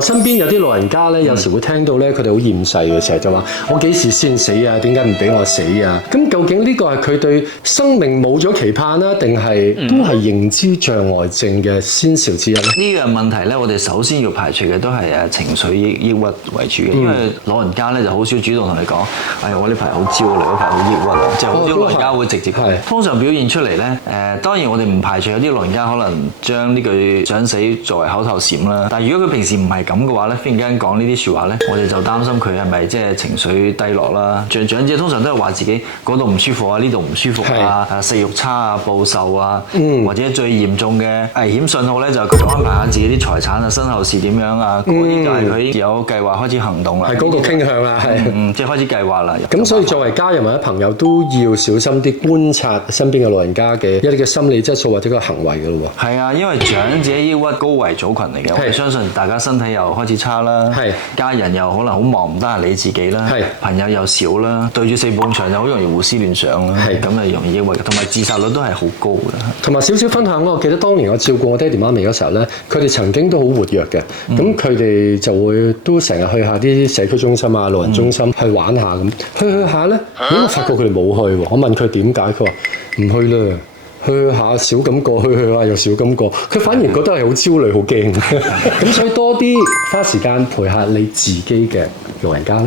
身邊有啲老人家咧，有時會聽到咧，佢哋好厭世嘅，成日就話：我幾時先死啊？點解唔俾我死啊？咁究竟呢個係佢對生命冇咗期盼啦，定係都係認知障礙症嘅先兆之一咧？呢樣問題咧，我哋首先要排除嘅都係情緒抑鬱為主嘅，因為老人家咧就好少主動同你講：哎呀，我呢排好焦慮，嗰排好抑鬱啊！即係好少老人家會直接通常表現出嚟咧。當然我哋唔排除有啲老人家可能將呢句想死作為口頭禪啦。但係如果佢平時唔係咁嘅話咧，忽然間講呢啲説話咧，我哋就擔心佢係咪即係情緒低落啦。長者通常都係話自己嗰度唔舒服啊，呢度唔舒服啊，食慾差啊，暴瘦啊，或者最嚴重嘅危險信號咧，就佢安排下自己啲財產啊、身後事點樣啊，嗰啲就係佢有計劃開始行動啦。係嗰個傾向啦，係即係開始計劃啦。咁所以作為家人或者朋友都要小心啲觀察身邊嘅老人家嘅一啲嘅心理質素或者個行為嘅咯喎。係啊，因為長者抑鬱高危組群嚟嘅，我哋相信大家身體又開始差啦，家人又可能好忙唔得閒理自己啦，朋友又少啦，對住四埲牆就好容易胡思亂想啦，咁啊容易抑鬱，同埋自殺率都係好高嘅。同埋少少分享，我記得當年我照顧我爹哋媽咪嗰時候咧，佢哋曾經都好活躍嘅，咁佢哋就會都成日去下啲社區中心啊、老人中心去玩下咁，去下咧，我發覺佢哋冇去喎。我問佢點解，佢話唔去啦。去下少咁過，去下又少咁過，佢反而覺得係好焦慮、好驚。咁所以多啲花時間陪下你自己嘅老人家啦。